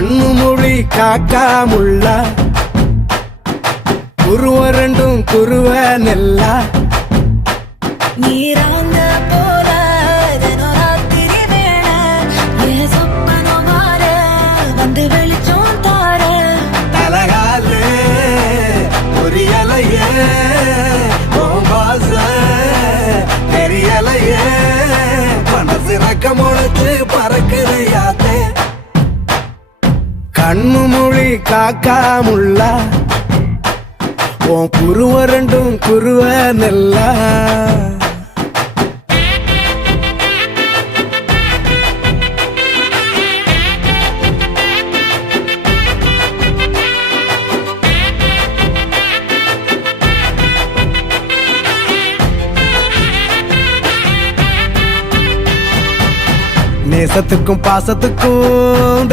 கண்ணு மொழி காக்காமுள்ள குருவ ரெண்டும் குருவ நெல்லா நீராங்க போல தினராத்திரி வேளை என் சொப்பனம் மாற வந்து வெளிச்சம் தார தலகாலே பொரியலையே ஓம்பாச தெரியலையே மனசு ரக்க முளைச்சு பறக்குறையாத்தே கண்ணு மொழி காக்காமுள்ள உன் குருவ ரெண்டும் குருவ நெல்லா நேசத்துக்கும் பாசத்துக்கும்